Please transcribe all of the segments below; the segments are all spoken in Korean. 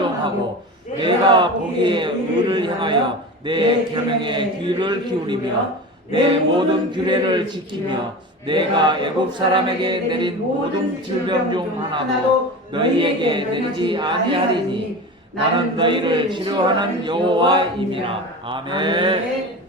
순종하고 내가 보기에 의를 향하여 내 계명에 귀를 기울이며 내 모든 규례를 지키며 내가 애굽 사람에게 내린 모든 질병 중 하나도 너희에게 내리지 아니하리니 나는 너희를 치료하는 여호와임이라. 아멘.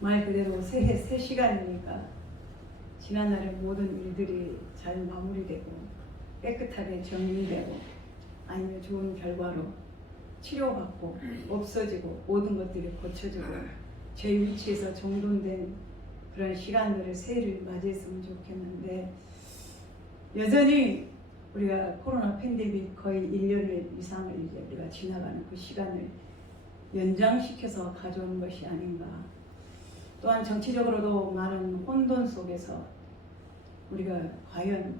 말 그대로 새해 새 시간이니까 지난날의 모든 일들이 잘 마무리되고 깨끗하게 정리되고 아니면 좋은 결과로 치료받고 없어지고 모든 것들이 고쳐지고 제 위치에서 정돈된 그런 시간들을 새해를 맞이했으면 좋겠는데 여전히 우리가 코로나 팬데믹 거의 1년 이상을 이제 우리가 지나가는 그 시간을 연장시켜서 가져온 것이 아닌가. 또한 정치적으로도 많은 혼돈 속에서 우리가 과연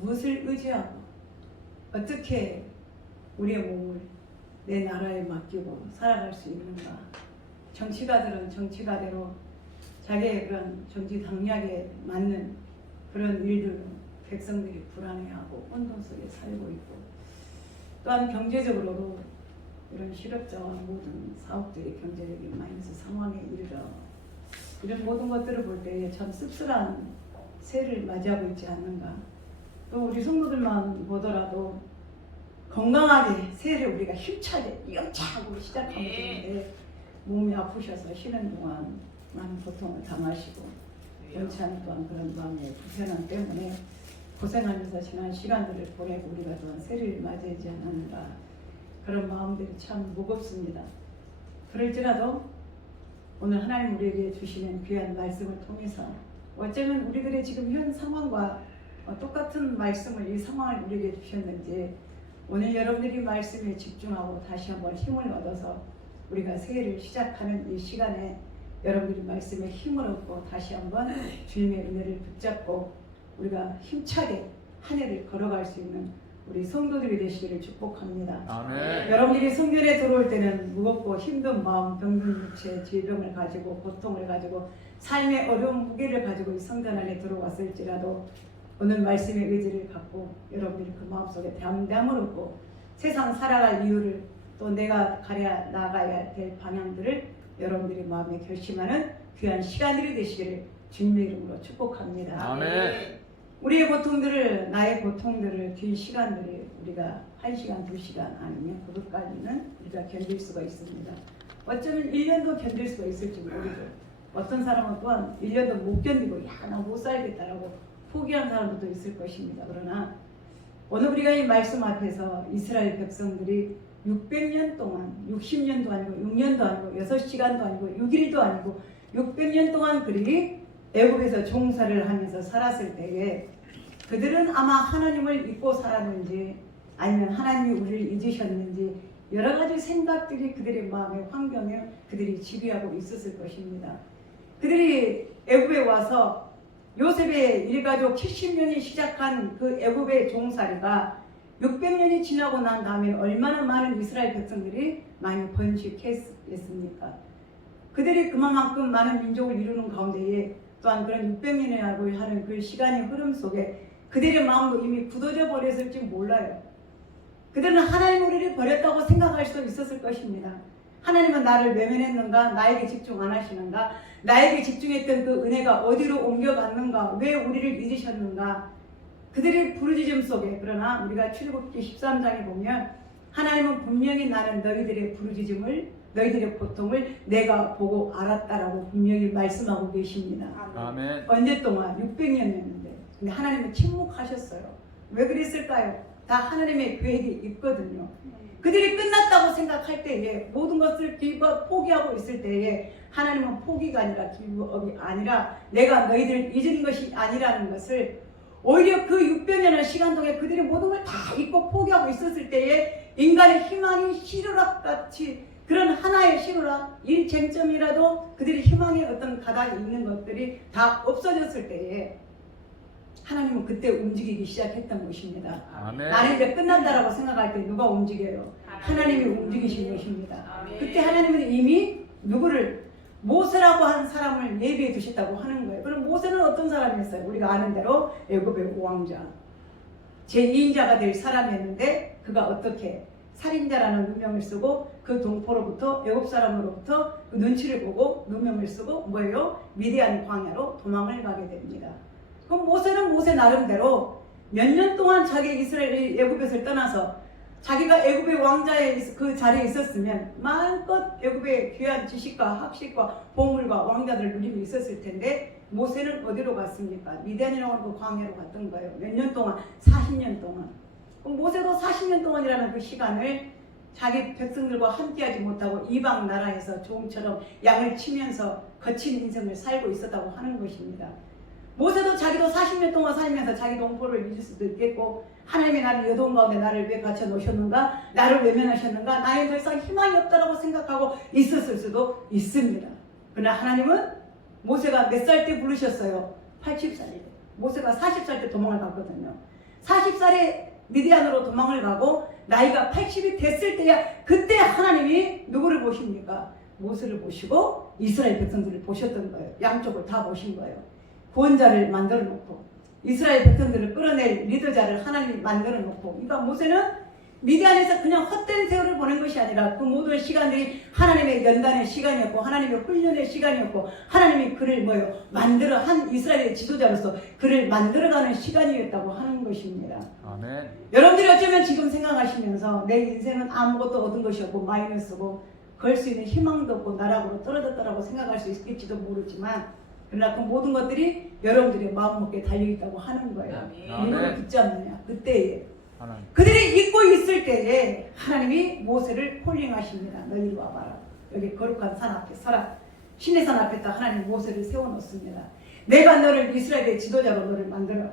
무엇을 의지하고 어떻게 우리의 몸을 내 나라에 맡기고 살아갈 수 있는가. 정치가들은 정치가대로 자기의 그런 정치 당략에 맞는 그런 일들로 백성들이 불안해하고 혼돈 속에 살고 있고 또한 경제적으로도 이런 실업자와 모든 사업들이 경제적인 마이너스 상황에 이르러 이런 모든 것들을 볼 때 참 씁쓸한 새해를 맞이하고 있지 않는가. 또 우리 성도들만 보더라도 건강하게 새해를 우리가 힘차게 영차하고 시작하면 되는데 몸이 아프셔서 쉬는 동안 많은 고통을 당하시고 원치 않은 또한 그런 마음의 불편함 때문에 고생하면서 지난 시간들을 보내고 우리가 또한 새해를 맞이하지 않았는가. 그런 마음들이 참 무겁습니다. 그럴지라도 오늘 하나님 우리에게 주시는 귀한 말씀을 통해서 어쩌면 우리들의 지금 현 상황과 똑같은 말씀을 이 상황을 우리에게 주셨는지 오늘 여러분들이 말씀에 집중하고 다시 한번 힘을 얻어서 우리가 새해를 시작하는 이 시간에 여러분들이 말씀에 힘을 얻고 다시 한번 주님의 은혜를 붙잡고 우리가 힘차게 한 해를 걸어갈 수 있는 우리 성도들이 되시기를 축복합니다. 아멘. 여러분들이 성전에 들어올 때는 무겁고 힘든 마음, 병든 육체, 질병을 가지고 고통을 가지고 삶의 어려운 무게를 가지고 이 성전 안에 들어왔을지라도 오늘 말씀의 의지를 갖고 여러분들이 그 마음속에 담담을 얻고 세상 살아갈 이유를 또 내가 나가야 될 방향들을 여러분들이 마음에 결심하는 귀한 시간들이 되시기를 주님의 이름으로 축복합니다. 아멘. 우리의 고통들을 나의 고통들을 긴 시간들이 우리가 1시간 2시간 아니면 그것까지는 우리가 견딜 수가 있습니다. 어쩌면 1년도 견딜 수가 있을지 모르죠. 어떤 사람은 또한 1년도 못 견디고 야 나 못 살겠다라고 포기한 사람들도 있을 것입니다. 그러나 오늘 우리가 이 말씀 앞에서 이스라엘 백성들이 600년 동안 60년도 아니고 6년도 아니고 6시간도 아니고 6일도 아니고 600년 동안 그들이 애국에서 종사를 하면서 살았을 때에 그들은 아마 하나님을 잊고 살았는지 아니면 하나님이 우리를 잊으셨는지 여러 가지 생각들이 그들의 마음의 환경에 그들이 지배하고 있었을 것입니다. 그들이 애국에 와서 요셉의 일가족 70년이 시작한 그 애국의 종살이가 600년이 지나고 난 다음에 얼마나 많은 이스라엘 백성들이 많이 번식했습니까? 그들이 그만큼 많은 민족을 이루는 가운데에 또한 그런 600년이라고 하는 그 시간의 흐름 속에 그들의 마음도 이미 굳어져 버렸을지 몰라요. 그들은 하나님 우리를 버렸다고 생각할 수도 있었을 것입니다. 하나님은 나를 외면했는가? 나에게 집중 안 하시는가? 나에게 집중했던 그 은혜가 어디로 옮겨갔는가? 왜 우리를 잊으셨는가? 그들의 부르짖음 속에 그러나 우리가 출애굽기 13장에 보면 하나님은 분명히 나는 너희들의 부르짖음을 너희들의 고통을 내가 보고 알았다라고 분명히 말씀하고 계십니다. 아멘. 언제 동안? 600년이었는데 근데 하나님은 침묵하셨어요. 왜 그랬을까요? 다 하나님의 계획이 있거든요. 그들이 끝났다고 생각할 때에 모든 것을 기브업 포기하고 있을 때에 하나님은 포기가 아니라 기브업이 아니라 내가 너희들을 잊은 것이 아니라는 것을 오히려 그 600년의 시간 동안 그들이 모든 걸 다 잊고 포기하고 있었을 때에 인간의 희망이 시루락같이 그런 하나의 시루락 일쟁점이라도 그들의 희망의 어떤 가닥이 있는 것들이 다 없어졌을 때에 하나님은 그때 움직이기 시작했던 것입니다. 아멘. 나는 이제 끝난다라고 생각할 때 누가 움직여요? 하나님이 움직이신 것입니다. 그때 하나님은 이미 누구를 모세라고 한 사람을 예비해 두셨다고 하는 거예요. 그럼 모세는 어떤 사람이었어요? 우리가 아는 대로 애굽의 왕자 제2인자가 될 사람이었는데 그가 어떻게 살인자라는 누명을 쓰고 그 동포로부터 애굽 사람으로부터 그 눈치를 보고 누명을 쓰고 뭐예요? 미디안 광야로 도망을 가게 됩니다. 그럼 모세는 모세 나름대로 몇 년 동안 자기 이스라엘 애굽에서 떠나서 자기가 애굽의 왕자의 그 자리에 있었으면 마음껏 애굽의 귀한 지식과 학식과 보물과 왕자들을 누리고 있었을 텐데 모세는 어디로 갔습니까? 미디안이라고 하는 그 광야로 갔던 거예요. 몇 년 동안? 40년 동안. 그럼 모세도 40년 동안이라는 그 시간을 자기 백성들과 함께하지 못하고 이방 나라에서 종처럼 양을 치면서 거친 인생을 살고 있었다고 하는 것입니다. 모세도 자기도 40년 동안 살면서 자기 동포를 잊을 수도 있겠고 하나님이 나를 여동 가운데 나를 왜 갖춰 놓으셨는가? 나를 외면하셨는가? 나에 더 이상 희망이 없다라고 생각하고 있었을 수도 있습니다. 그러나 하나님은 모세가 몇 살 때 부르셨어요? 80살이에요. 모세가 40살 때 도망을 갔거든요. 40살에 미디안으로 도망을 가고 나이가 80이 됐을 때야 그때 하나님이 누구를 보십니까? 모세를 보시고 이스라엘 백성들을 보셨던 거예요. 양쪽을 다 보신 거예요. 구원자를 만들어 놓고 이스라엘 백성들을 끌어낼 리더자를 하나님이 만들어 놓고 그러니까 모세는 미디안에서 그냥 헛된 세월을 보낸 것이 아니라 그 모든 시간들이 하나님의 연단의 시간이었고 하나님의 훈련의 시간이었고 하나님이 그를 만들어 한 이스라엘의 지도자로서 그를 만들어가는 시간이었다고 하는 것입니다. 아멘. 여러분들이 어쩌면 지금 생각하시면서 내 인생은 아무것도 얻은 것이 없고 마이너스고 걸 수 있는 희망도 없고 나락으로 떨어졌다라고 생각할 수 있을지도 모르지만 그러나 그 모든 것들이 여러분들의 마음먹기에 달려있다고 하는 거예요. 누구를 붙잡느냐 그때에 하나님. 그들이 잊고 있을 때에 하나님이 모세를 콜링하십니다. 너희로 와봐라. 여기 거룩한 산 앞에 서라. 신의 산 앞에다 하나님 모세를 세워놓습니다. 내가 너를 이스라엘의 지도자로 너를 만들어.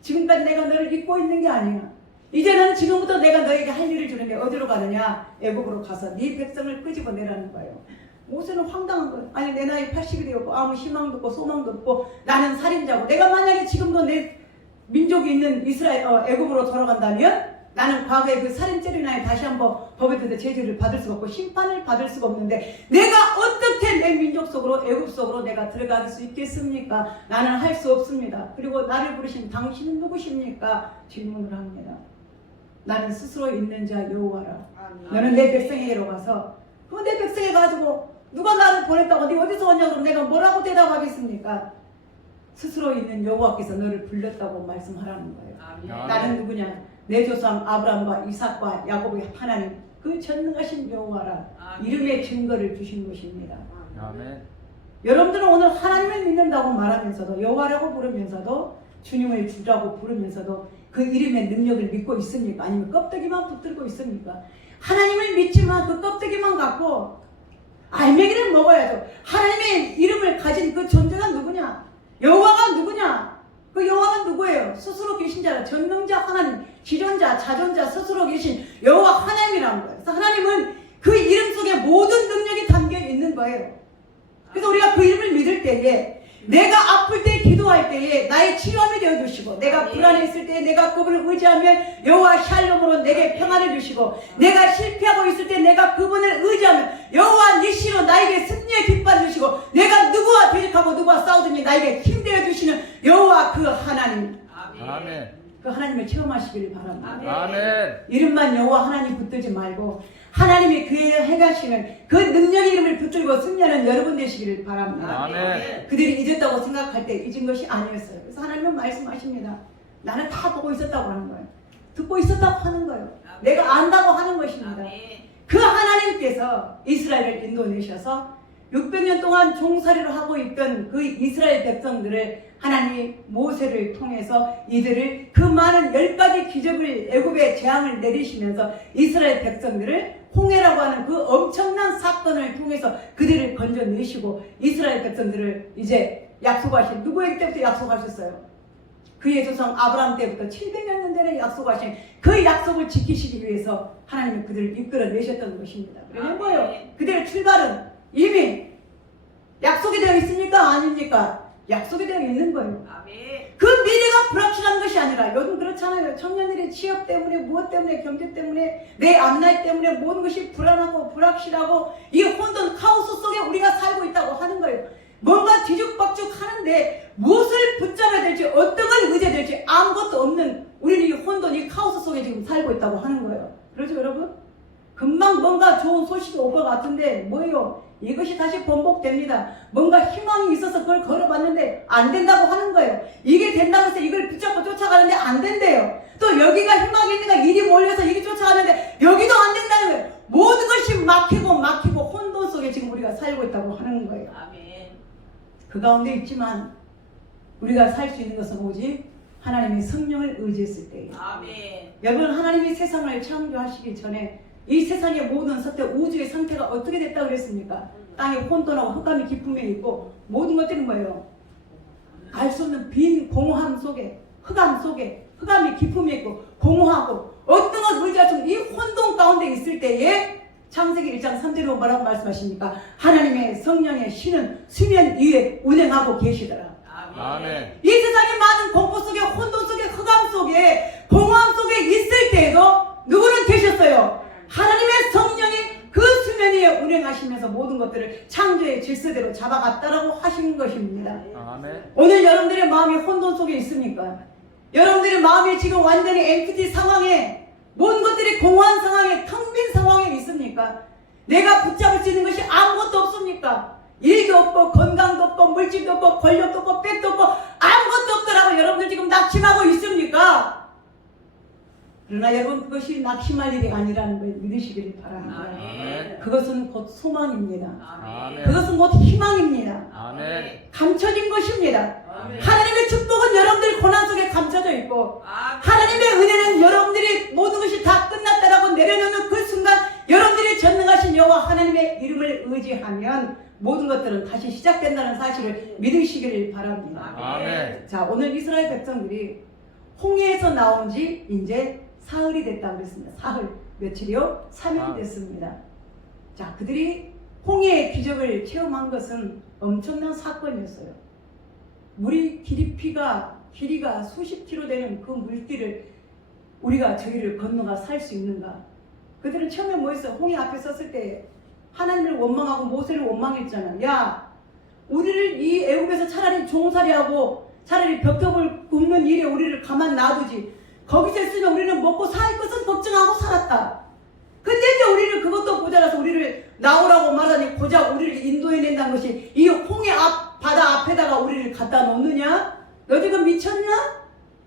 지금까지 내가 너를 잊고 있는 게 아니야. 이제는 지금부터 내가 너에게 할 일을 주는데 어디로 가느냐? 애굽으로 가서 네 백성을 끄집어내라는 거예요. 모세는 황당한 거예요. 아니 내 나이 80이 되었고 아무 희망도 없고 소망도 없고 나는 살인자고 내가 만약에 지금도 내 민족이 있는 이스라엘 애굽으로 돌아간다면 나는 과거에 그 살인죄로 다시 한번 법에 대해 제재를 받을 수가 없고 심판을 받을 수가 없는데 내가 어떻게 내 민족 속으로 애굽 속으로 내가 들어갈 수 있겠습니까? 나는 할 수 없습니다. 그리고 나를 부르신 당신은 누구십니까? 질문을 합니다. 나는 스스로 있는 자 여호와라. 너는 내 백성에게로 가서 그 내 백성에 가지고 누가 나를 보냈다고 네 어디서 왔냐고 그러면 내가 뭐라고 대답하겠습니까? 스스로 있는 여호와께서 너를 불렀다고 말씀하라는 거예요. 아멘. 나는 누구냐? 내 조상 아브라함과 이삭과 야곱의 하나님 그 전능하신 여호와라. 아멘. 이름의 증거를 주신 것입니다. 아멘. 여러분들은 오늘 하나님을 믿는다고 말하면서도 여호와라고 부르면서도 주님을 주라고 부르면서도 그 이름의 능력을 믿고 있습니까? 아니면 껍데기만 붙들고 있습니까? 하나님을 믿지만 그 껍데기만 갖고 알맹이를 먹어야죠. 하나님의 이름을 가진 그 존재가 누구냐? 여호와가 누구냐? 그 여호와는 누구예요? 스스로 계신 자라 전능자 하나님, 지존자, 자존자 스스로 계신 여호와 하나님이라는 거예요. 그래서 하나님은 그 이름 속에 모든 능력이 담겨 있는 거예요. 그래서 우리가 그 이름을 믿을 때에 내가 아플 때 기도할 때에 나의 치유함이 되어주시고 내가 불안해 있을 때에 내가 그분을 의지하면 여호와 샬롬으로 내게 평안을 주시고 내가 실패하고 있을 때 내가 그분을 의지하면 여호와 니시로 나에게 승리의 깃발 주시고 내가 누구와 대적하고 누구와 싸우든지 나에게 힘되어 주시는 여호와 그 하나님 아멘. 그 하나님을 체험하시기를 바랍니다. 아멘. 이름만 여호와 하나님 붙들지 말고 하나님이 그의 행하시는 그 능력의 이름을 붙들고 승리하는 여러분 되시기를 바랍니다. 아멘. 그들이 잊었다고 생각할 때 잊은 것이 아니었어요. 그래서 하나님은 말씀하십니다. 나는 다 보고 있었다고 하는 거예요. 듣고 있었다고 하는 거예요. 내가 안다고 하는 것입니다. 그 하나님께서 이스라엘을 인도내셔서 600년 동안 종살이를 하고 있던 그 이스라엘 백성들을 하나님이 모세를 통해서 이들을 그 많은 10가지 기적을 애굽의 재앙을 내리시면서 이스라엘 백성들을 홍해라고 하는 그 엄청난 사건을 통해서 그들을 건져내시고 이스라엘 백성들을 이제 약속하신 누구에게 때부터 약속하셨어요? 그의 조상 아브라함 때부터 700년 전에 약속하신 그 약속을 지키시기 위해서 하나님이 그들을 이끌어내셨던 것입니다. 그러면 뭐예요? 그들의 출발은 이미 약속이 되어 있습니까? 아닙니까? 약속이 되어 있는 거예요. 그 미래가 불확실한 것이 아니라 요즘 그렇잖아요. 청년들이 취업 때문에 무엇 때문에 경제 때문에 내 앞날 때문에 모든 것이 불안하고 불확실하고 이 혼돈 카오스 속에 우리가 살고 있다고 하는 거예요. 뭔가 뒤죽박죽 하는데 무엇을 붙잡아야 될지 어떤 걸 의지해야 될지 아무것도 없는 우리는 이 혼돈 이 카오스 속에 지금 살고 있다고 하는 거예요. 그렇죠 여러분? 금방 뭔가 좋은 소식이 올 것 같은데 뭐예요? 이것이 다시 번복됩니다. 뭔가 희망이 있어서 그걸 걸어봤는데 안 된다고 하는 거예요. 이게 된다고 해서 이걸 붙잡고 쫓아가는데 안 된대요. 또 여기가 희망이 있는가 이리 몰려서 이리 쫓아가는데 여기도 안 된다는 거예요. 모든 것이 막히고 혼돈 속에 지금 우리가 살고 있다고 하는 거예요. 아멘. 그 가운데 있지만 우리가 살 수 있는 것은 오직 하나님의 성령을 의지했을 때예요. 아멘. 여러분, 하나님이 세상을 창조하시기 전에 이 세상의 모든 상태, 우주의 상태가 어떻게 됐다고 그랬습니까? 땅에 혼돈하고 흑암이 깊음에 있고 모든 것들이 뭐예요? 알 수 없는 빈 공허함 속에, 흑암 속에, 흑암이 깊음에 있고 공허하고 어떤 것 우리가 좀 이 혼돈 가운데 있을 때에 창세기 1장 3절로 뭐라고 말씀하십니까? 하나님의 성령의 신은 수면 위에 운행하고 계시더라. 아멘. 이 세상의 많은 공포 속에, 혼돈 속에, 흑암 속에, 공허함 속에 있을 때에도 누구는 계셨어요? 하나님의 성령이 그 수면 위에 운행하시면서 모든 것들을 창조의 질서대로 잡아갔다라고 하신 것입니다. 아멘. 오늘 여러분들의 마음이 혼돈 속에 있습니까? 여러분들의 마음이 지금 완전히 엔티티 상황에, 모든 것들이 공허한 상황에, 텅 빈 상황에 있습니까? 내가 붙잡을 수 있는 것이 아무것도 없습니까? 일도 없고 건강도 없고 물질도 없고 권력도 없고 백도 없고 아무것도 없더라고 여러분들 지금 낙심하고 있습니까? 그러나 여러분, 그것이 낙심할 일이 아니라는 걸 믿으시기를 바랍니다. 아멘. 그것은 곧 소망입니다. 아멘. 그것은 곧 희망입니다. 아멘. 감춰진 것입니다. 아멘. 하나님의 축복은 여러분들 고난 속에 감춰져 있고 아멘. 하나님의 은혜는 여러분들이 모든 것이 다 끝났다라고 내려놓는 그 순간 여러분들이 전능하신 여호와 하나님의 이름을 의지하면 모든 것들은 다시 시작된다는 사실을 믿으시기를 바랍니다. 아멘. 자, 오늘 이스라엘 백성들이 홍해에서 나온 지 이제 사흘이 됐다고 그랬습니다. 사흘. 며칠이요? 3일이 됐습니다. 자, 그들이 홍해의 기적을 체험한 것은 엄청난 사건이었어요. 물이 길이가 수십 킬로 되는 그 물길을 우리가 저기를 건너가 살 수 있는가? 그들은 처음에 뭐 했어요? 홍해 앞에 섰을 때 하나님을 원망하고 모세를 원망했잖아. 야, 우리를 이 애국에서 차라리 종살이하고 차라리 벽돌을 굽는 일에 우리를 가만 놔두지. 거기서 있으면 우리는 먹고 살 것은 걱정하고 살았다. 근데 이제 우리를 그것도 모자라서 우리를 나오라고 말하니 고작 우리를 인도해낸다는 것이 이 홍해 바다 앞에다가 우리를 갖다 놓느냐? 너 지금 미쳤냐?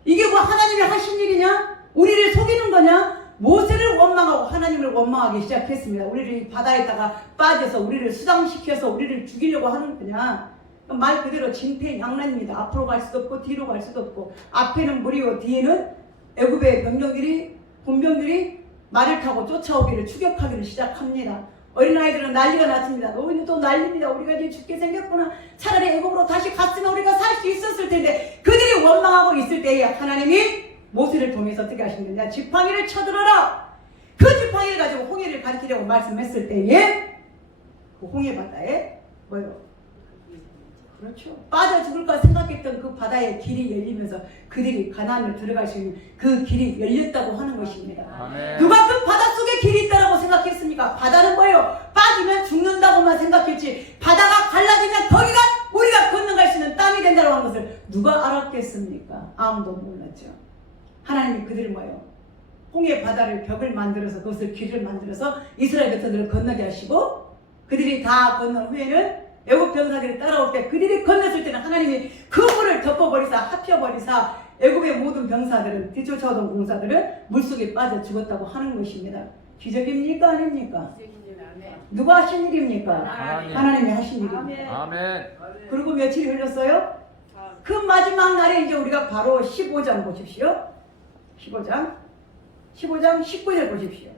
이게 뭐 하나님이 하신 일이냐? 우리를 속이는 거냐? 모세를 원망하고 하나님을 원망하기 시작했습니다. 우리를 바다에다가 빠져서 우리를 수상시켜서 우리를 죽이려고 하는 거냐? 말 그대로 진퇴양난입니다. 앞으로 갈 수도 없고 뒤로 갈 수도 없고 앞에는 물이고 뒤에는 애굽의 군병들이 말을 타고 쫓아오기를 추격하기를 시작합니다. 어린아이들은 난리가 났습니다. 너희는 또 난립니다. 우리가 이제 죽게 생겼구나. 차라리 애굽으로 다시 갔으면 우리가 살 수 있었을 텐데. 그들이 원망하고 있을 때에 하나님이 모세를 통해서 어떻게 하시느냐? 지팡이를 쳐들어라. 그 지팡이를 가지고 홍해를 가리키려고 말씀했을 때에 그 홍해 바다에 뭐요? 그렇죠. 빠져 죽을까 생각했던 그 바다의 길이 열리면서 그들이 가나안을 들어갈 수 있는 그 길이 열렸다고 하는 것입니다. 아멘. 누가 그 바다 속에 길이 있다고 생각했습니까? 바다는 뭐예요? 빠지면 죽는다고만 생각했지 바다가 갈라지면 거기가 우리가 건너갈 수 있는 땅이 된다고 하는 것을 누가 알았겠습니까? 아무도 몰랐죠. 하나님이 그들을 뭐예요? 홍해 바다를 벽을 만들어서 그것을 길을 만들어서 이스라엘 백성들을 건너게 하시고 그들이 다 건넌 후에는 애굽 병사들이 따라올 때 그들이 건넜을 때는 하나님이 그 물을 덮어버리사 합혀버리사 애굽의 모든 병사들은 뒤쫓아오던 공사들은 물속에 빠져 죽었다고 하는 것입니다. 기적입니까? 아닙니까? 누가 하신 일입니까? 하나님이 하신 일입니다. 아멘. 그리고 며칠이 흘렀어요? 그 마지막 날에 이제 우리가 바로 15장 보십시오. 15장 19절 보십시오.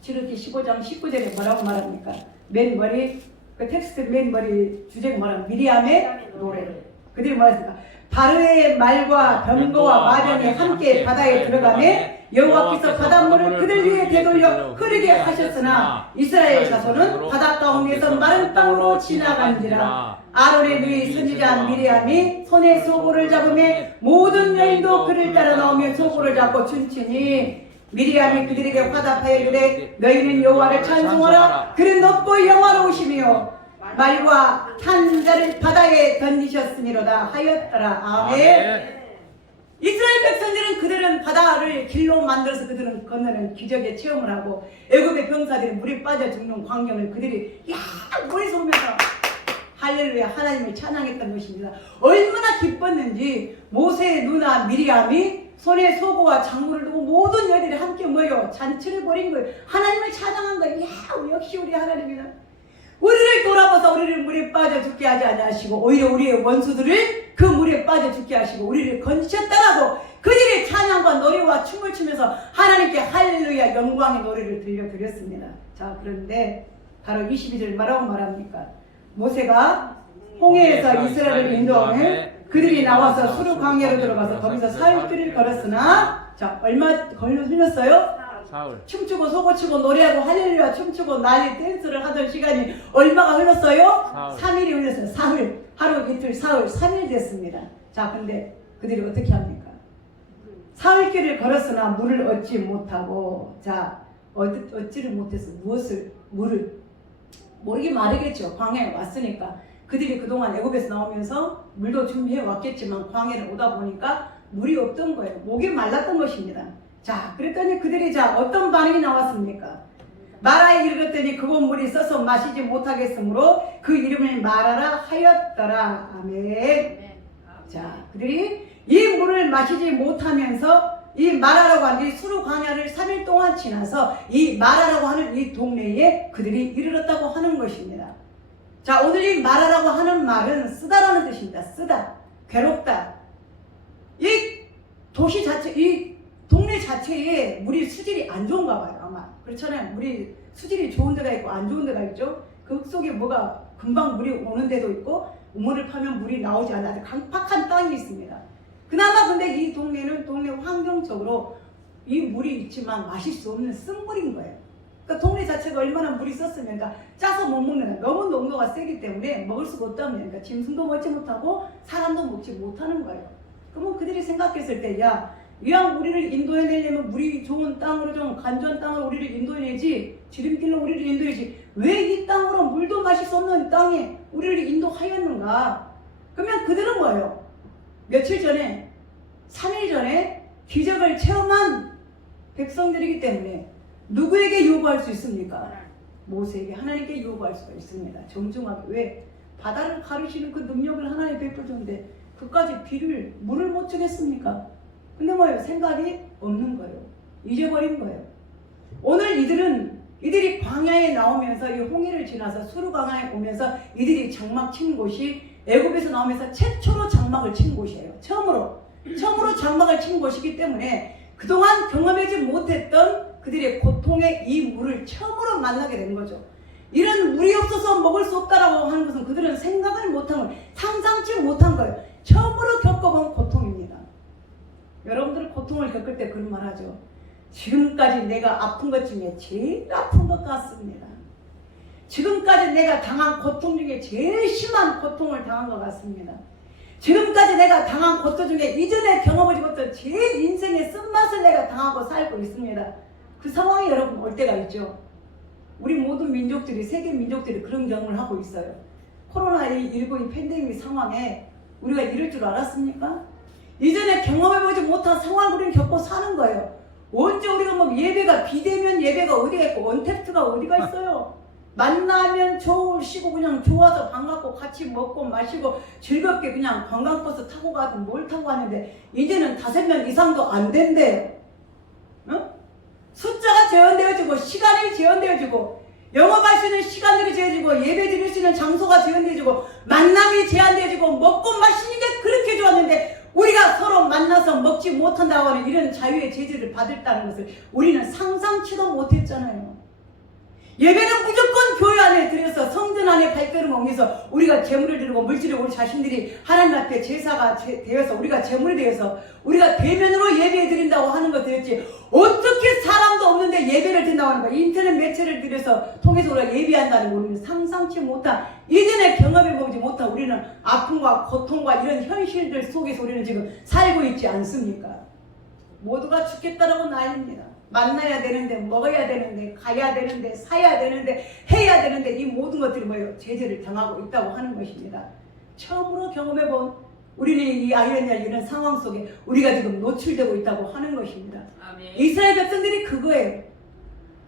지극히 15장 19절에 뭐라고 말합니까? 맨 머리 그 텍스트 맨 머리 주제가 뭐라고? 미리암의 노래. 그들이 뭐랬습니까? 바르의 말과 병거와 마병이 함께 바다에 들어가매 여호와께서 바닷물을 그들 위에 되돌려 흐르게 하셨으나 이스라엘 자손은 바다 가운데서 마른 땅으로 지나간지라. 아론의 누이 선지자 미리암이 손에 소고를 잡으며 모든 여인도 그를 따라 나오며 소고를 잡고 춤추니 미리암이 그들에게 화답하여 이르되 너희는 여호와를 찬송하라. 그는 높고 영화로우시며 말과 탄 자를 바다에 던지셨음이로다 하였더라. 아멘. 이스라엘 백성들은 그들은 바다를 길로 만들어서 그들은 건너는 기적의 체험을 하고 애굽의 병사들이 물에 빠져 죽는 광경을 그들이 머리서 보면서 할렐루야 하나님을 찬양했던 것입니다. 얼마나 기뻤는지 모세의 누나 미리암이 손에 소고와 장구를 두고 모든 여들이 함께 모여 잔치를 벌인 거예요. 하나님을 찬양한 거예요. 야, 역시 우리 하나님이다. 우리를 돌아봐서 우리를 물에 빠져 죽게 하지 아니하시고 오히려 우리의 원수들을 그 물에 빠져 죽게 하시고 우리를 건지셨다라고 그들의 찬양과 노래와 춤을 추면서 하나님께 할렐루야 영광의 노래를 들려드렸습니다. 자, 그런데 바로 22절 뭐라고 말합니까? 모세가 홍해에서 이스라엘을 인도하며 그들이 나와서 수르 광야로 들어가서 거기서 사흘길을 걸었으나 자, 얼마 흘렸어요? 사흘. 춤추고 소고치고 노래하고 할렐루야 춤추고 난리 댄스를 하던 시간이 얼마가 흘렀어요? 3일이 흘렀어요. 사흘, 하루 이틀 사흘 3일 됐습니다. 자, 근데 그들이 어떻게 합니까? 사흘길을 걸었으나 물을 얻지 못하고 자, 얻지를 못해서 물을 모르게 마르겠죠. 광야에 왔으니까. 그들이 그동안 애굽에서 나오면서 물도 준비해 왔겠지만 광야에 오다 보니까 물이 없던 거예요. 목이 말랐던 것입니다. 자, 그랬더니 그들이 자 어떤 반응이 나왔습니까? 마라에 이르렀더니 그곳 물이 써서 마시지 못하겠으므로 그 이름을 마라라 하였더라. 아멘. 자, 그들이 이 물을 마시지 못하면서 이 마라라고 하는 이 수르 광야를 3일 동안 지나서 이 마라라고 하는 이 동네에 그들이 이르렀다고 하는 것입니다. 자, 오늘 이 마라라고 하는 말은 쓰다라는 뜻입니다. 쓰다, 괴롭다. 이 도시 자체, 이 동네 자체에 물이 수질이 안 좋은가 봐요. 아마 그렇잖아요. 물이 수질이 좋은 데가 있고 안 좋은 데가 있죠. 그 흙속에 뭐가 금방 물이 오는 데도 있고 우물을 파면 물이 나오지 않는 아주 강팍한 땅이 있습니다. 그나마 근데 이 동네는 동네 환경적으로 이 물이 있지만 마실 수 없는 쓴물인 거예요. 그러니까 동네 자체가 얼마나 물이 썼으면 그러니까 짜서 못 먹는 너무 농도가 세기 때문에 먹을 수가 없다면 그러니까 짐승도 먹지 못하고 사람도 먹지 못하는 거예요. 그러면 그들이 생각했을 때 야, 이왕 우리를 인도해내려면 물이 좋은 땅으로 좀 간조한 땅으로 우리를 인도해내지 지름길로 우리를 인도해내지 왜 이 땅으로 물도 마실 수 없는 땅에 우리를 인도하였는가? 그러면 그들은 뭐예요? 며칠 전에 3일 전에 기적을 체험한 백성들이기 때문에 누구에게 요구할 수 있습니까? 모세에게 하나님께 요구할 수가 있습니다. 정중하게. 왜? 바다를 가르치는 그 능력을 하나님 베풀었는데 그까지 물을 못 주겠습니까? 근데 뭐예요? 생각이 없는 거예요. 잊어버린 거예요. 오늘 이들이 광야에 나오면서 이 홍해를 지나서 수르 광야에 오면서 이들이 장막 친 곳이 애굽에서 나오면서 최초로 장막을 친 곳이에요. 처음으로 장막을 친 곳이기 때문에 그동안 경험하지 못했던 그들의 고통의 이 물을 처음으로 만나게 된 거죠. 이런 물이 없어서 먹을 수 없다라고 하는 것은 그들은 생각을 못한 거예요. 상상치 못한 거예요. 처음으로 겪어본 고통입니다. 여러분들 고통을 겪을 때 그런 말 하죠. 지금까지 내가 아픈 것 중에 제일 아픈 것 같습니다. 지금까지 내가 당한 고통 중에 제일 심한 고통을 당한 것 같습니다. 지금까지 내가 당한 고통 중에 이전에 경험하지 못한 제일 인생의 쓴맛을 내가 당하고 살고 있습니다. 그 상황이 여러분 올 때가 있죠. 우리 모든 민족들이 세계 민족들이 그런 경험을 하고 있어요. 코로나19 팬데믹 상황에 우리가 이럴 줄 알았습니까? 이전에 경험해보지 못한 상황을 우리는 겪고 사는 거예요. 언제 우리가 뭐 예배가 비대면 예배가 어디가 있고 언택트가 어디가 있어요. 만나면 쉬고 그냥 좋아서 반갑고 같이 먹고 마시고 즐겁게 그냥 관광버스 타고 가든 뭘 타고 가는데 이제는 5명 이상도 안 된대요. 응? 숫자가 제한되어지고 시간이 제한되어지고 영업할 수 있는 시간들이 제한되어지고 예배 드릴 수 있는 장소가 제한되어지고 만남이 제한되어지고 먹고 마시는 게 그렇게 좋았는데 우리가 서로 만나서 먹지 못한다고 하는 이런 자유의 제재를 받았다는 것을 우리는 상상치도 못했잖아요. 예배는 무조건 교회 안에 들여서 성전 안에 발걸음 옮겨서 우리가 제물을 드리고 물질을 우리 자신들이 하나님 앞에 제사가 되어서 우리가 제물이 되어서 우리가 대면으로 예배 드린다고 하는 것들이었지 어떻게 사람도 없는데 예배를 드린다고 하는 거야. 인터넷 매체를 들여서 통해서 우리가 예배한다는 거 우리는 상상치 못한 이전에 경험해보지 못한 우리는 아픔과 고통과 이런 현실들 속에서 우리는 지금 살고 있지 않습니까? 모두가 죽겠다라고 난립니다. 만나야 되는데 먹어야 되는데 가야 되는데 사야 되는데 해야 되는데 이 모든 것들이 뭐예요? 제재를 당하고 있다고 하는 것입니다. 처음으로 경험해본 우리는 이 아이러니한 이런 상황 속에 우리가 지금 노출되고 있다고 하는 것입니다. 아멘. 이스라엘 백성들이 그거예요.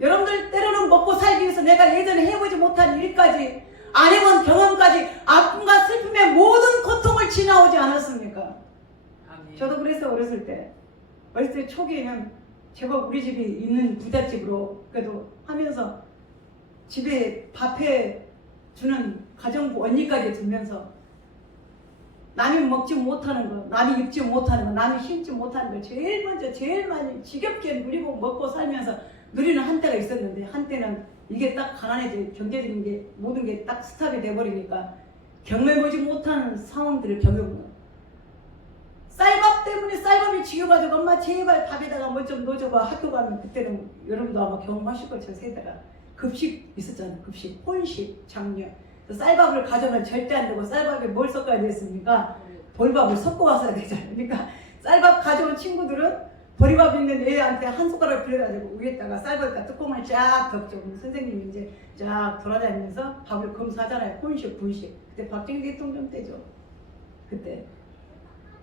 여러분들 때로는 먹고 살기 위해서 내가 예전에 해보지 못한 일까지 안 해본 경험까지 아픔과 슬픔의 모든 고통을 지나오지 않았습니까? 아멘. 저도 그랬어요. 어렸을 때 어렸을 때 초기에는 제법 우리 집이 있는 부잣집으로 그래도 하면서 집에 밥해 주는 가정부 언니까지 두면서 남이 먹지 못하는 거, 남이 입지 못하는 거, 남이 신지 못하는 걸 제일 먼저 제일 많이 지겹게 누리고 먹고 살면서 누리는 한때가 있었는데 한때는 이게 딱 가난해지 경제적인 게 모든 게 딱 스탑이 돼버리니까 경험해보지 못하는 상황들을 겪어보는 쌀밥 때문에 쌀밥이 지겨가지고 엄마 제발 밥에다가 뭐 좀 넣어줘봐 학교 가면 그때는 여러분도 아마 경험하실 거죠 세대가 급식 있었잖아요 급식 혼식 작년 쌀밥을 가져가면 절대 안 되고 쌀밥에 뭘 섞어야 됐습니까? 보리밥을 섞어 왔어야 되잖아요 그러니까 쌀밥 가져온 친구들은 보리밥 있는 애한테 한 숟가락 빌려가지고 위에다가 쌀밥에다 뚜껑을 쫙 덮죠 선생님이 이제 쫙 돌아다니면서 밥을 검사하잖아요 혼식 분식 그때 박정희 대통령 때죠 그때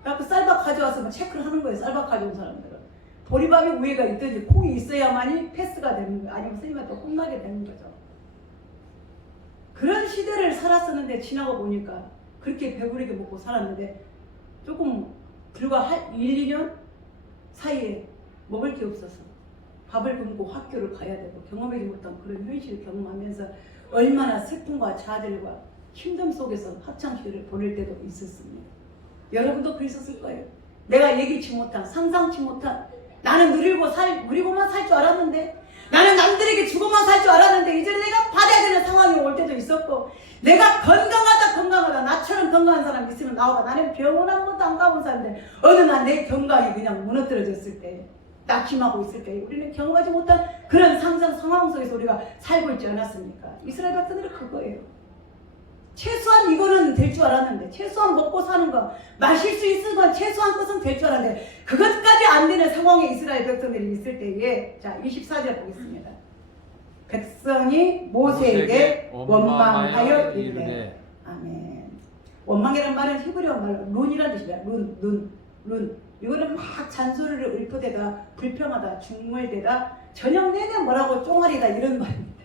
그래서 쌀밥 가져와서 막 체크를 하는 거예요 쌀밥 가져온 사람들은 보리밥이 위에가 있든지 콩이 있어야만이 패스가 되는 거예요 아니면 선생님한테 혼나게 되는 거죠 그런 시대를 살았었는데 지나고 보니까 그렇게 배부르게 먹고 살았는데 조금 불과 1, 2년 사이에 먹을 게 없어서 밥을 굶고 학교를 가야 되고 경험하지 못한 그런 현실을 경험하면서 얼마나 슬픔과 좌절과 힘듦 속에서 학창시절을 보낼 때도 있었습니다. 여러분도 그랬었을 거예요. 내가 예기치 못한 상상치 못한 나는 누리고만 살 줄 알았는데 나는 남들에게 주고만 살 줄 알았는데 이제 내가 받아야 되는 상황이 올 때도 있었고 내가 건강하다 나처럼 건강한 사람 있으면 나와봐 나는 병원 한 번도 안 가본 사람인데 어느 날 내 건강이 그냥 무너뜨려졌을 때 낙심하고 있을 때 우리는 경험하지 못한 그런 상황 속에서 우리가 살고 있지 않았습니까? 이스라엘 백성들은 그거예요. 최소한 이거는 될 줄 알았는데 최소한 먹고 사는 거 마실 수 있는 건 최소한 것은 될 줄 알았는데 그것까지 안 되는 상황에 이스라엘 백성들이 있을 때에 자 24절 보겠습니다. 백성이 모세에게 원망하여 이르되 아멘. 원망이란 말은 히브리어 말로 룬이라는 뜻이야. 룬. 이거는 막 잔소리를 읊어대다 불평하다 중물대다 저녁 내내 뭐라고 쫑알이다 이런 말입니다.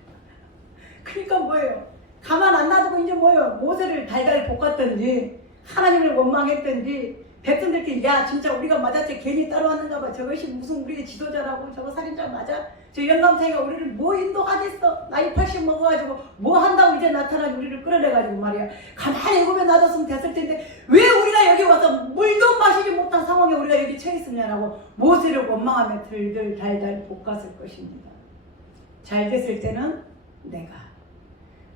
그러니까 뭐예요? 가만 안 놔두고 이제 뭐예요? 모세를 달달 볶았던지 하나님을 원망했던지 백성들끼리 야 진짜 우리가 맞았지 괜히 따라왔는가 봐 저것이 무슨 우리의 지도자라고 저거 살인자 맞아? 저 영감탱이가 우리를 뭐 인도하겠어? 나이 80 먹어가지고 뭐 한다고 이제 나타나지 우리를 끌어내가지고 말이야 가만히 애굽에 놔뒀으면 됐을 텐데 왜 우리가 여기 와서 물도 마시지 못한 상황에 우리가 여기 처했으냐라고 모세를 원망하며 들들 달달 볶았을 것입니다. 잘 됐을 때는 내가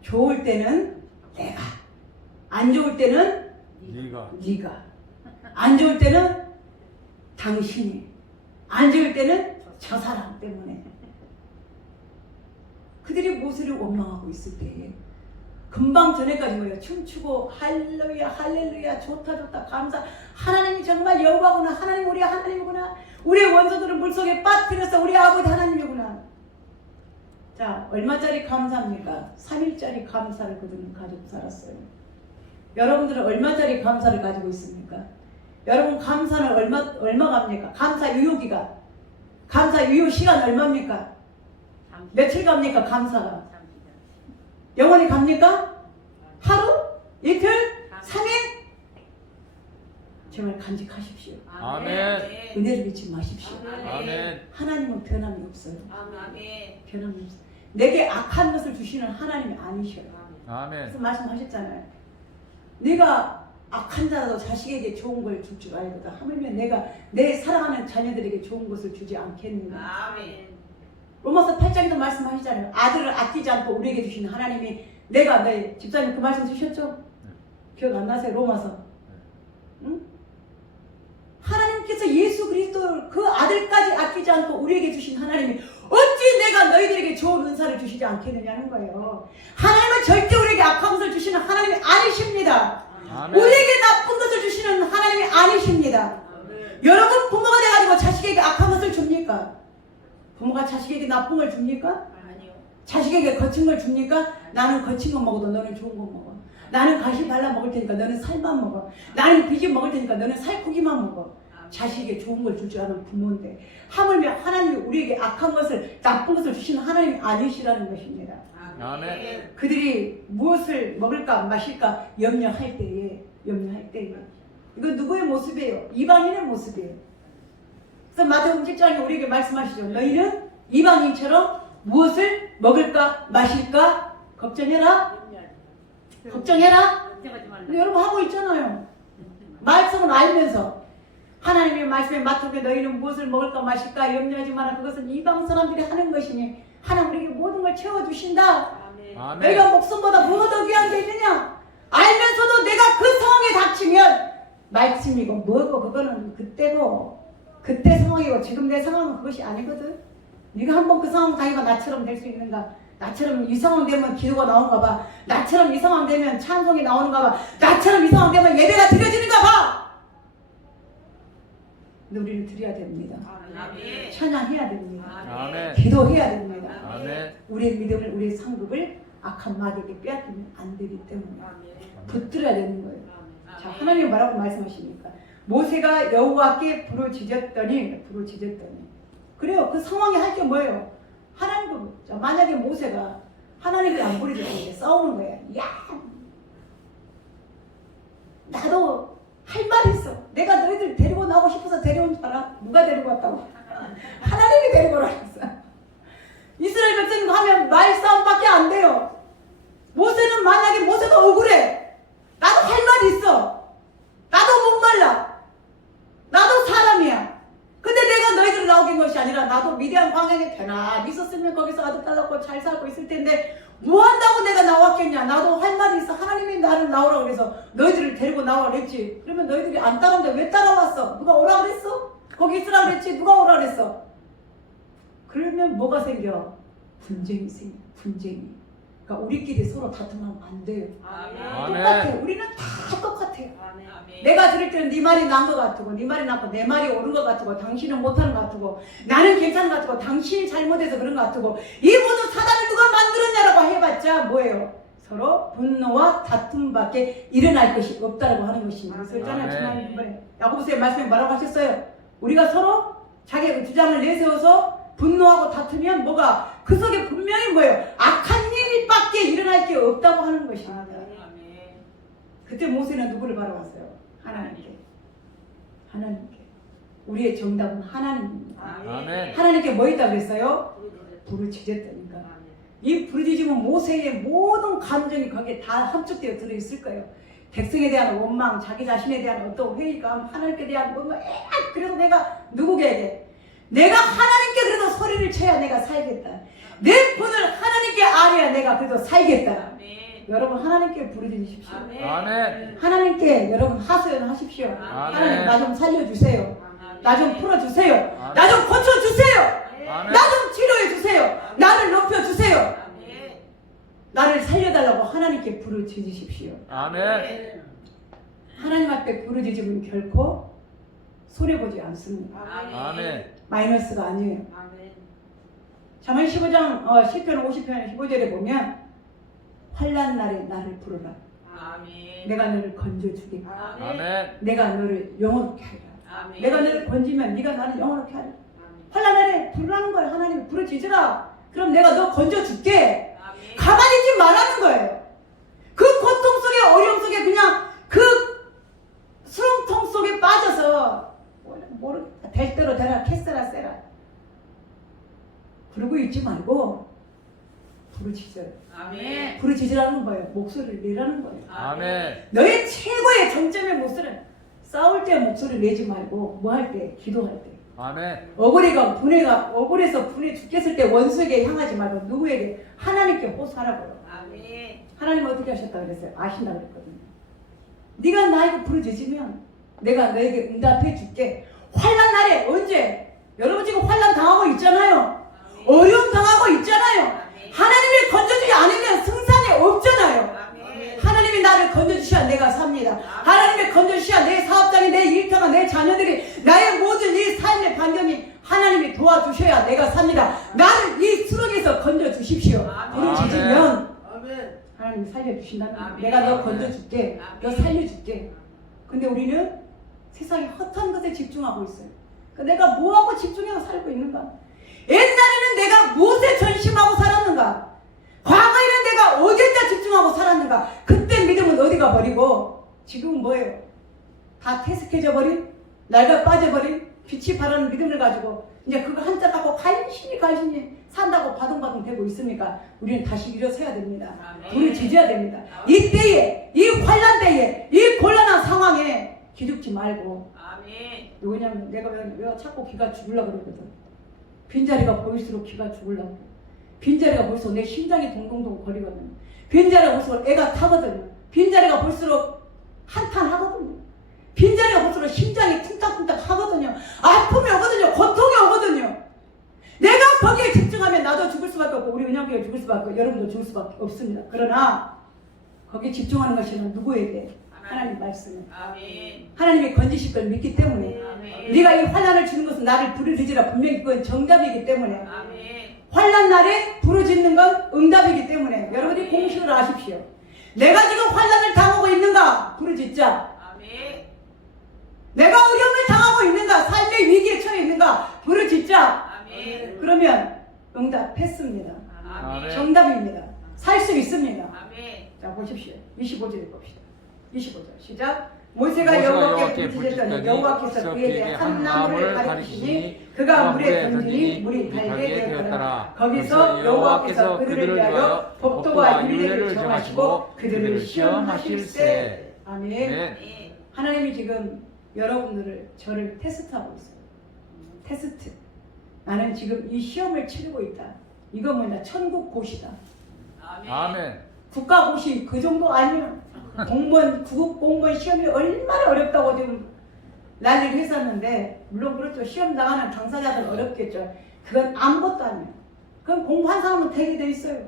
좋을 때는 내가 안 좋을 때는 네가 안 좋을 때는 당신이 안 좋을 때는 저 사람 때문에 그들이 모세를 원망하고 있을 때에 금방 전에까지 뭐예요? 춤추고 할렐루야 할렐루야 좋다 감사 하나님이 정말 여호와구나 하나님 우리 하나님이구나 우리의 원수들은 물속에 빠뜨렸어 우리 아버지 하나님이구나. 자 얼마짜리 감사입니까? 3일짜리 감사를 그들은 가지고 살았어요. 여러분들은 얼마짜리 감사를 가지고 있습니까? 여러분 감사는 얼마 갑니까? 감사 유효기간 감사 유효 시간 얼마입니까? 며칠 갑니까? 감사가 영원히 갑니까? 하루? 이틀? 3일? 정말 간직하십시오. 아멘. 은혜를 잊지 마십시오. 아멘. 하나님은 변함이 없어요. 아멘. 변함이 없어요. 내게 악한 것을 주시는 하나님이 아니셔요. 아멘. 그래서 말씀하셨잖아요. 내가 악한 자라도 자식에게 좋은 걸 줄 줄 알거든. 하물며 내가 내 사랑하는 자녀들에게 좋은 것을 주지 않겠느냐. 아멘. 로마서 8장에도 말씀하시잖아요. 아들을 아끼지 않고 우리에게 주신 하나님이 내가 내 집사님 그 말씀 주셨죠? 기억 안 나세요? 로마서. 응? 하나님께서 예수 그리스도를 그 아들까지 아끼지 않고 우리에게 주신 하나님이 어찌 내가 너희들에게 좋은 은사를 주시지 않겠느냐는 거예요. 하나님은 절대 우리에게 악한 것을 주시는 하나님이 아니십니다. 아멘. 우리에게 나쁜 것을 주시는 하나님이 아니십니다. 여러분 부모가 돼가지고 자식에게 악한 것을 줍니까? 부모가 자식에게 나쁜 걸 줍니까? 아니요. 자식에게 거친 걸 줍니까? 나는 거친 거 먹어도 너는 좋은 거 먹어. 나는 가시 발라 먹을 테니까 너는 살만 먹어. 나는 비빔 먹을 테니까 너는 살코기만 먹어. 자식에게 좋은 걸 줄 줄 아는 부모인데 하물며 하나님이 우리에게 악한 것을 나쁜 것을 주시는 하나님이 아니시라는 것입니다. 아멘. 그들이 무엇을 먹을까 마실까 염려할 때에 이건 누구의 모습이에요? 이방인의 모습이에요. 그래서 마태복음 7장에 우리에게 말씀하시죠. 너희는 이방인처럼 무엇을 먹을까 마실까 걱정해라. 걱정해라. 근데 여러분 하고 있잖아요. 말씀은 알면서 하나님의 말씀에 맡으며 너희는 무엇을 먹을까 마실까 염려하지 마라. 그것은 이방 사람들이 하는 것이니 하나님 우리에게 모든 걸 채워주신다. 아멘. 너희가 목숨보다 뭐가 더 귀한 게 있느냐. 알면서도 내가 그 상황에 닥치면 말씀이고 뭐고 그거는 그때고 그때 상황이고 지금 내 상황은 그것이 아니거든. 네가 한번 그 상황 당해봐. 나처럼 될 수 있는가. 나처럼 이 상황 되면 기도가 나오는가 봐. 나처럼 이 상황 되면 찬송이 나오는가 봐. 나처럼 이 상황 되면 예배가 드려지는가 봐. 근데 우리는 드려야 됩니다. 아멘. 찬양해야 됩니다. 아멘. 기도해야 됩니다. 아멘. 우리의 믿음을 우리의 상급을 악한 마귀에게 빼앗기면 안 되기 때문에 붙들어야 되는 거예요. 자, 하나님이 뭐라고 말씀하십니까? 모세가 여호와께 부르짖었더니 그래요. 그 상황에 할 게 뭐예요? 하나님. 자, 만약에 모세가 하나님께 안 부르짖었는데 싸우는 거야. 야, 나도 할 말이 있어. 내가 너희들 데리고 나오고 싶어서 데려온 줄 알아? 누가 데리고 왔다고? 하나님이 데리고 오라고 했어. 이스라엘 백성 하면 말싸움밖에 안 돼요. 모세는 만약에 모세가 억울해. 나도 할 말이 있어. 나도 목말라. 나도 사람이야. 근데 내가 너희들 나오긴 것이 아니라 나도 미디안 광야에 편안히 있었으면 거기서 아들 딸 낳고 잘 살고 있을 텐데 뭐 한다고 내가 나왔겠냐. 나도 할 말이 있어. 하나님이 나를 나오라고 그래서 너희들을 데리고 나오라 그랬지. 그러면 너희들이 안 따라오는데 왜 따라왔어? 누가 오라 그랬어? 거기 있으라 그랬지. 누가 오라 그랬어? 그러면 뭐가 생겨? 분쟁이 생겨. 분쟁이. 그러니까 우리끼리 서로 다툼하면 안 돼요. 똑같아요. 우리는 다 똑같아요. 내가 들을 때는 네 말이 난 것 같고 네 말이 낫고 내 말이 옳은 것 같고 당신은 못하는 것 같고 나는 괜찮은 것 같고 당신이 잘못해서 그런 것 같고 이 모두 사단을 누가 만들었냐라고 해봤자 뭐예요? 서로 분노와 다툼밖에 일어날 것이 없다라고 하는 것입니다. 그래서 있잖아요. 지난번에 야고보서의 말씀에 뭐라고 하셨어요? 우리가 서로 자기의 주장을 내세워서 분노하고 다투면 뭐가 그 속에 분명히 뭐예요? 악한 일밖에 일어날 게 없다고 하는 것입니다. 그때 모세는 누구를 바라봤어요? 하나님께. 하나님께. 우리의 정답은 하나님입니다. 아멘. 하나님께 뭐 있다고 그랬어요? 부르짖었다니까. 이 부르짖으면 모세의 모든 감정이 거기에 다 함축되어 들어있을 거예요. 백성에 대한 원망, 자기 자신에 대한 어떤 회의감, 하나님께 대한 뭔가 그래서 내가 누구에게 내가 하나님께 그래도 소리를 쳐야 내가 살겠다. 내 분을 하나님께 아뢰야 내가 그래도 살겠다. 여러분 하나님께 부르짖으십시오. 아멘. 하나님께 여러분 하소연하십시오. 하나님 나 좀 살려주세요. 나 좀 풀어주세요. 나 좀 고쳐주세요. 나 좀 치료해주세요. 나를 높여주세요. 나를 살려달라고 하나님께 부르짖으십시오. 아멘. 하나님 앞에 부르짖으면 결코 손해보지 않습니다. 아멘. 마이너스가 아니에요. 잠언 15장 시편 50편 15절에 보면 환난 날에 나를 부르라. 내가 너를 건져주겠다. 아멘. 내가 너를 영원케 하리라. 아멘. 내가 너를 건지면 네가 나를 영원케 하리라. 환난 날에 부르라는 거예요. 하나님이 부르짖으라. 그럼 내가 너 건져줄게. 가만히 있지 말라는 거예요. 그 고통 속에 어려움 속에 그냥 그 수렁통 속에 빠져서 모르겠다. 될 대로 되라. 캐스라 세라. 그러고 있지 말고 부르짖어요. 아멘. 부르짖으라는 거예요. 목소리를 내라는 거예요. 아멘. 너의 최고의 정점의 목소리는 싸울 때 목소리 내지 말고 뭐 할 때? 기도할 때. 아멘. 억울해서 분해 죽겠을 때 원수에게 향하지 말고 누구에게? 하나님께 호소하라고요. 아멘. 하나님 어떻게 하셨다 그랬어요? 아신다 그랬거든요. 네가 나에게 부르짖으면 내가 너에게 응답해 줄게. 환난 날에 언제? 여러분 지금 환난 당하고 있잖아요. 어려움 당하고 있잖아요. 하나님이 건져주지 않으면 승산이 없잖아요. 하나님이 나를 건져주셔야 내가 삽니다. 하나님이 건져주셔야 내 사업장이, 내 일터가, 내 자녀들이, 나의 모든 이 삶의 반경이 하나님이 도와주셔야 내가 삽니다. 나를 이 수렁에서 건져주십시오. 부르짖으면 하나님이 살려주신다는 거예요. 내가 너 건져줄게. 너 살려줄게. 근데 우리는 세상에 헛한 것에 집중하고 있어요. 그러니까 내가 뭐하고 집중해서 살고 있는가? 옛날에는 내가 무엇에 전심하고 살았는가? 과거에는 내가 어디에다 집중하고 살았는가? 그때 믿음은 어디가 버리고 지금은 뭐예요? 다 퇴색해져 버린? 낡아 빠져버린? 빛이 바라는 믿음을 가지고 이제 그거 한자 갖고 간신히 산다고 바둥바둥 되고 있으니까 우리는 다시 일어서야 됩니다. 불을 지져야 됩니다. 이때에, 이 환난 때에, 이 곤란한 상황에 기죽지 말고. 아멘. 왜냐면 내가 왜 자꾸 기가 죽으려고 그러거든. 빈자리가 보일수록 기가 죽으려고. 빈자리가 볼수록 내 심장이 동동동 거리거든. 빈자리가 볼수록 애가 타거든요. 빈자리가 볼수록 한탄하거든요. 빈자리가 볼수록 심장이 쿵딱쿵딱 하거든요. 아픔이 오거든요. 고통이 오거든요. 내가 거기에 집중하면 나도 죽을 수밖에 없고 우리 은영이가 죽을 수밖에 없고 여러분도 죽을 수밖에 없습니다. 그러나 거기에 집중하는 것은 누구에게? 하나님 말씀에. 아멘. 하나님이 건지실 걸 믿기 때문에. 아멘. 네가 이 환난을 주는 것은 나를 부르짖으라 분명히 그건 정답이기 때문에. 아멘. 환난 날에 부르짖는 건 응답이기 때문에 여러분이 공식을 아십시오. 내가 지금 환난을 당하고 있는가? 부르짖자. 아멘. 내가 어려움을 당하고 있는가? 삶의 위기에 처해 있는가? 부르짖자. 아멘. 그러면 응답했습니다. 아멘. 정답입니다. 살 수 있습니다. 아멘. 자 보십시오. 25절 봅시다. 25절 시작. 모세가 여호와께 부르짖었더니 여호와께서 그에게 한 나무를 가리키시니 그가 물에 던지니 물이 달게 되었더라. 거기서 여호와께서 그들을 위하여 법도와 율례를 정하시고 그들을 시험하실세. 아멘. 네. 하나님이 지금 여러분들을 저를 테스트하고 있어요. 테스트. 나는 지금 이 시험을 치르고 있다. 이거 뭐냐? 천국 고시다. 아멘. 아멘. 국가 고시 그 정도 아니야. 공무원, 구급 공무원 시험이 얼마나 어렵다고 지금 난리를 했었는데, 물론 그렇죠. 시험 나가는 당사자들 어렵겠죠. 그건 아무것도 아니에요. 그럼 공부한 사람은 되게 돼 있어요.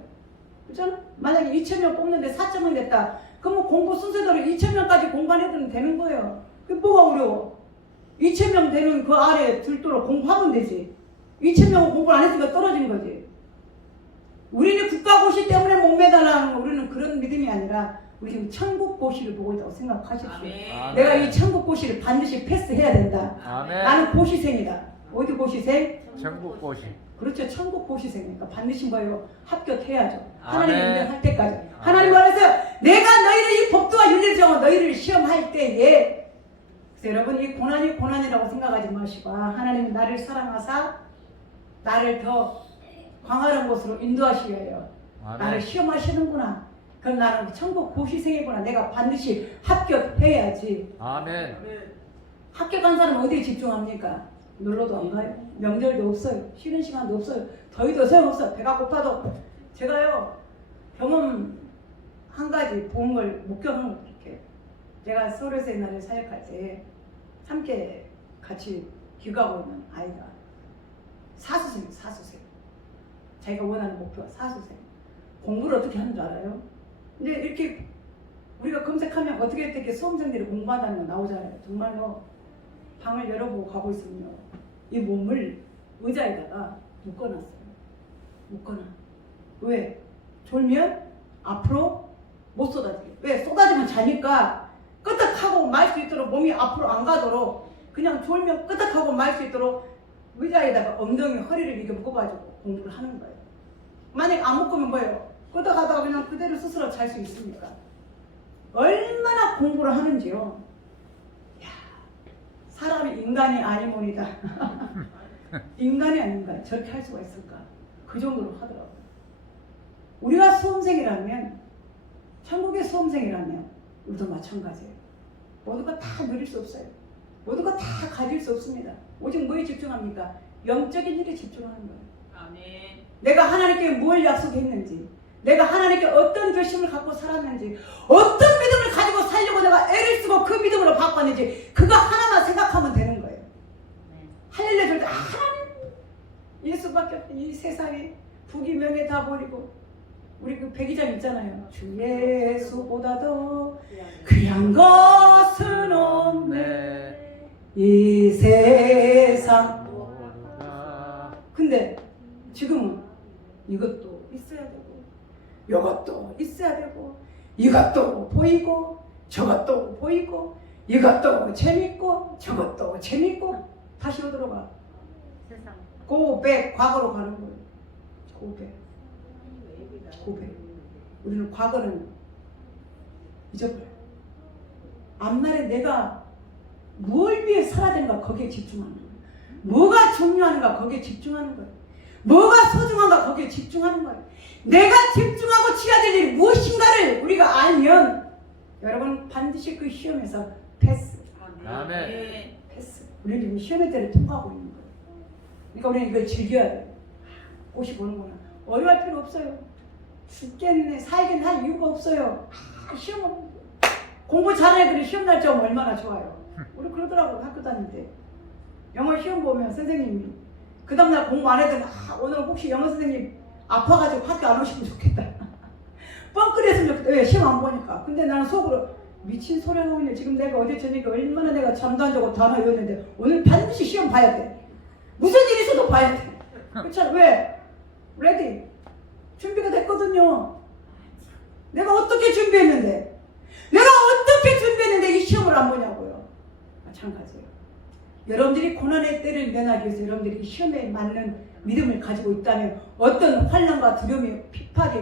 그렇잖아? 만약에 2,000명 뽑는데 4점이 됐다. 그러면 공부 순서대로 2,000명까지 공부해도 되는 거예요. 그게 뭐가 어려워? 2,000명 되는 그 아래 들도록 공부하면 되지. 2,000명은 공부를 안 했으니까 떨어진 거지. 우리는 국가고시 때문에 못 매달라는 우리는 그런 믿음이 아니라 우리 지금 천국고시를 보고 있다고 생각하십시오. 아멘. 내가 이 천국고시를 반드시 패스해야 된다. 아멘. 나는 고시생이다. 어디 고시생? 천국 고시. 그렇죠. 천국고시생이니까 반드시 뭐예요? 합격해야죠. 아멘. 하나님 인정할 때까지. 하나님 말했어요. 내가 너희를 이 법도와 윤리를 정하 너희를 시험할 때에. 그래서 여러분 이 고난이 고난이라고 생각하지 마시고 하나님 나를 사랑하사 나를 더 광활한 곳으로 인도하시려요. 나를 시험하시는구나. 그럼 나는 천국 고시생이구나. 내가 반드시 합격해야지. 아멘. 합격한 사람은 어디에 집중합니까? 놀러도 안 가요. 명절도 없어요. 쉬는 시간도 없어요. 더위도 소용없어요. 배가 고파도. 제가요 경험 한 가지 본 걸 목격한 걸 이렇게. 제가 서울에서 옛날에 사역할 때 함께 같이 기도하고 있는 아이가 사수생. 자기가 원하는 목표가 사수생. 공부를 어떻게 하는 줄 알아요? 근데 이렇게 우리가 검색하면 어떻게 수험생들이 공부한다는 거 나오잖아요. 정말로 방을 열어보고 가고 있으면요. 이 몸을 의자에다가 묶어놨어요. 묶어놔. 왜? 졸면 앞으로 못 쏟아지게. 왜? 쏟아지면 자니까 끄덕하고 말 수 있도록 몸이 앞으로 안 가도록 그냥 졸면 끄덕하고 말 수 있도록 의자에다가 엉덩이 허리를 이렇게 묶어가지고 공부를 하는 거예요. 만약에 안 묶으면 뭐예요? 끄덕하다가 그냥 그대로 스스로 잘 수 있습니까? 얼마나 공부를 하는지요. 야, 사람이 인간이 아니모니다. 인간이 아닌가? 저렇게 할 수가 있을까? 그 정도로 하더라고요. 우리가 수험생이라면, 천국의 수험생이라면 우리도 마찬가지예요. 모두가 다 누릴 수 없어요. 모두가 다 가질 수 없습니다. 오직 뭐에 집중합니까? 영적인 일에 집중하는 거예요. 아멘. 내가 하나님께 뭘 약속했는지, 내가 하나님께 어떤 결심을 갖고 살았는지, 어떤 믿음을 가지고 살려고 내가 애를 쓰고 그 믿음으로 바꿨는지 그거 하나만 생각하면 되는 거예요. 할렐루야 절대 하나님 예수밖에 없는 이 세상에 부귀 명예 다 버리고 우리 그 백이장 있잖아요. 주 예수보다도 귀한 것은 없네 이 세상. 근데 지금은 이것도 있어야 되고 이것도 있어야 되고 이것도 보이고 저것도 보이고 이것도 재밌고 저것도 재밌고 다시 어디로 가? 세상. 고백 과거로 가는 거예요. 고백. 우리는 과거는 잊어버려요. 앞날에 내가 뭘 위해 살아야 되는가 거기에 집중하는 거예요. 뭐가 중요한가 거기에 집중하는 거예요. 뭐가 소중한가 거기에 집중하는 거예요. 내가 집중하고 취해야 될 일이 무엇인가를 우리가 알면 여러분 반드시 그 시험에서 패스. 아멘. 패스. 우리는 지금 시험의 때를 통과하고 있는 거예요. 그러니까 우리는 이걸 즐겨야 돼요. 꽃이 보는구나. 어려워할 필요 없어요. 죽겠네, 살긴 할 이유가 없어요. 시험 공부 잘해. 그래 시험 날짜 오면 얼마나 좋아요. 우리 그러더라고 학교 다닐 때. 영어 시험 보면 선생님이 그 다음날 공부 안 해도 오늘 혹시 영어 선생님 아파가지고 학교 안 오시면 좋겠다. 뻥끗했으면 좋겠다. 왜? 시험 안 보니까. 근데 나는 속으로 미친 소리 하고 있네. 지금 내가 어제 저녁에 얼마나 내가 잠도 안 자고 단어 외웠는데 오늘 반드시 시험 봐야 돼. 무슨 일이 있어도 봐야 돼. 그렇잖아. 왜? 레디. 준비가 됐거든요. 내가 어떻게 준비했는데? 내가 어떻게 준비했는데 이 시험을 안 보냐고요. 마찬가지예요. 여러분들이 고난의 때를 면하기 위해서 여러분들이 시험에 맞는 믿음을 가지고 있다면 어떤 환난과 두려움이 핍박이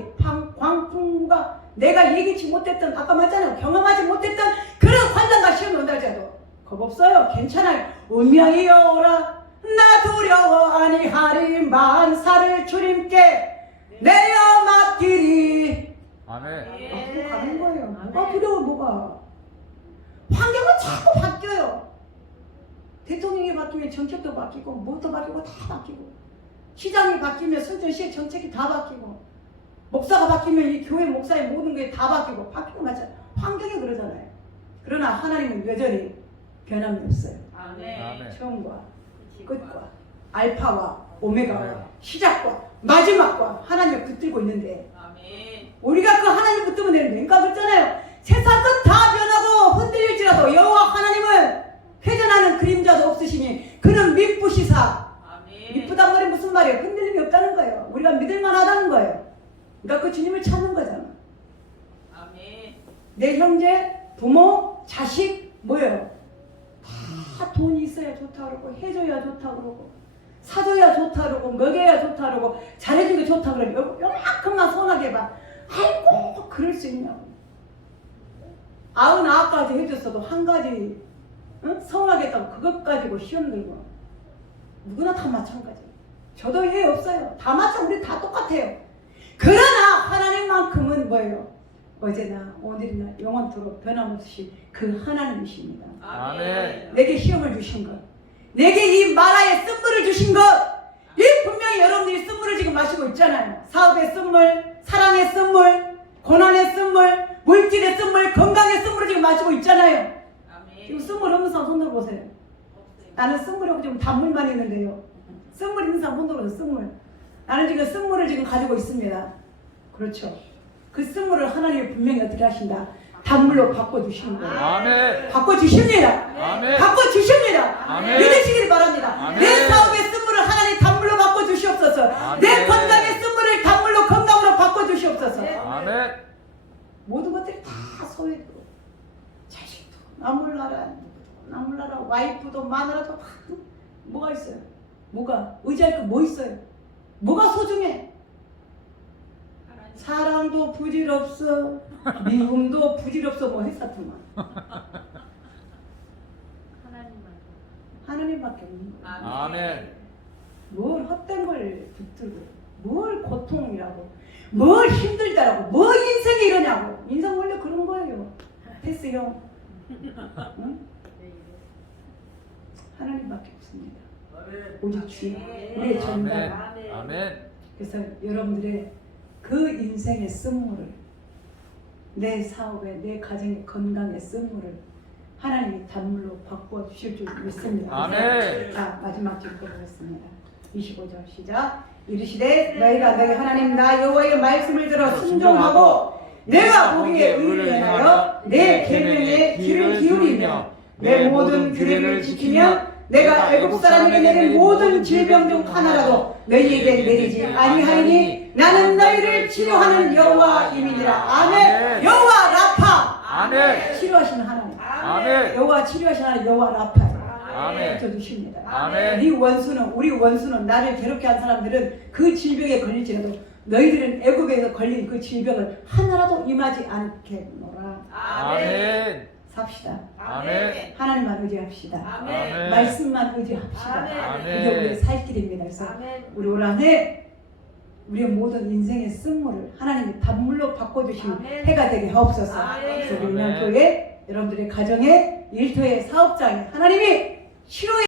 광풍과 내가 예기치 못했던 아까 말했잖아요. 경험하지 못했던 그런 환난과 시험이 온다 할지라도 겁 없어요. 괜찮아요. 운명이 오라 나 두려워 아니하리 만사를 주님께 내어 맡기리. 아멘. 앞으로 가는 거예요. 뭐가 두려워 뭐가. 환경은 자꾸 바뀌어요. 대통령이 바뀌면 정책도 바뀌고 뭐도 바뀌고 다 바뀌고 시장이 바뀌면 순천시의 정책이 다 바뀌고 목사가 바뀌면 이 교회 목사의 모든 게 다 바뀌고 바뀌고 맞잖아요. 환경이 그러잖아요. 그러나 하나님은 여전히 변함이 없어요. 아멘. 처음과 끝과 알파와 오메가와 시작과 마지막과 하나님을 붙들고 있는데 아멘. 우리가 그 하나님 붙들면 되는 맹가 그랬잖아요. 세상은 다 변하고 흔들릴지라도 여호와 하나님은 회전하는 그림자도 없으시니 그는 미쁘시사. 아멘. 미쁘단 말이 무슨 말이에요? 흔들림이 없다는 거예요. 우리가 믿을만 하다는 거예요. 그러니까 그 주님을 찾는 거잖아. 아멘. 내 형제, 부모, 자식 뭐예요? 다 돈이 있어야 좋다 그러고 해줘야 좋다 그러고 사줘야 좋다 그러고 먹여야 좋다 그러고 잘해주는 게 좋다 그러고 요만큼만 손하게 봐. 아이고 그럴 수 있냐고. 99가지 해줬어도 한 가지 서운하겠다고 그것 가지고 시험 들고 누구나 다 마찬가지. 저도 이해 없어요. 다 마찬가지. 우리 다 똑같아요. 그러나 하나님만큼은 뭐예요? 어제나 오늘이나 영원토록 변함없이 그 하나님이십니다. 아멘. 내게 시험을 주신 것, 내게 이 마라의 쓴물을 주신 것, 이 분명히 여러분들이 쓴물을 지금 마시고 있잖아요. 사업의 쓴물, 사랑의 쓴물, 고난의 쓴물, 물질의 쓴물, 건강의 쓴물을 지금 마시고 있잖아요. 지금 쓴물 없는 사람 손 들어보세요. 나는 쓴물하고 지금 단물만 있는데요. 쓴물 있는 사람 손 들어보세요. 쓴물. 나는 지금 쓴물을 지금 가지고 있습니다. 그렇죠. 그 쓴물을 하나님이 분명히 어떻게 하신다? 단물로 바꿔주시는 거예요. 아멘. 바꿔주십니다. 아멘. 바꿔주십니다. 아멘. 믿으시길 바랍니다. 아멘. 내 사업의 쓴물을 하나님 단물로 바꿔주시옵소서. 아멘. 내 건강의 쓴물을 단물로 건강으로 바꿔주시옵소서. 아멘. 모든 것들이 다 소외되고 자식도 나몰라라 와이프도 마누라도 뭐가 있어요? 뭐가 의지할 거 뭐 있어요? 뭐가 소중해? 사랑도 부질없어 미움도 부질없어 뭐 했었더만 하나님밖에 없는 거예요. 아멘. 뭘 헛된 걸 붙들고 뭘 고통이라고 뭘 힘들다라고 뭘 인생이 이러냐고. 인생 원래 그런 거예요. 패스형. 응? 하나님밖에 없습니다. 오직 주여 우리의 전당. 아멘. 그래서 여러분들의 그 인생의 쓴물을 내 사업에 내 가정의 건강의 쓴물을 하나님이 단물로 바꿔 주실 줄 믿습니다. 아멘. 자 마지막 줄 보겠습니다. 25절 시작. 이르시되 너희가 너희 하나님 나 여호와의 말씀을 들어 순종하고 내가 보기에 의를 행하여 내 계명에 귀를 기울이며 내 모든 규례를 지키며 내가 애굽 사람에게 내린 모든 질병 중 하나라도 너희에게 내리지 아니하리니 나는 너희를 치료하는 여호와임이니라. 아멘. 여호와 라파. 아멘. 치료하시는 하나님. 아멘. 여호와 치료하시는 하나님 여호와 라파예요. 아멘. 주십니다. 아멘. 네 원수는 우리 원수는 나를 괴롭게 한 사람들은 그 질병에 걸릴지라도 너희들은 애굽에서 걸린 그 질병을 하나라도 임하지 않겠노라. 아멘. 삽시다. 아멘. 하나님만 의지합시다. 아멘. 말씀만 의지합시다. 아멘. 이게 우리의 살 길입니다. 그래서 아멘. 우리 올 한해 우리의 모든 인생의 쓴물을 하나님이 단물로 바꿔주신 아멘. 해가 되게 하옵소서. 아멘. 그래서 우리 아멘. 교회 여러분들의 가정에 일터의 사업장에 하나님이 치료의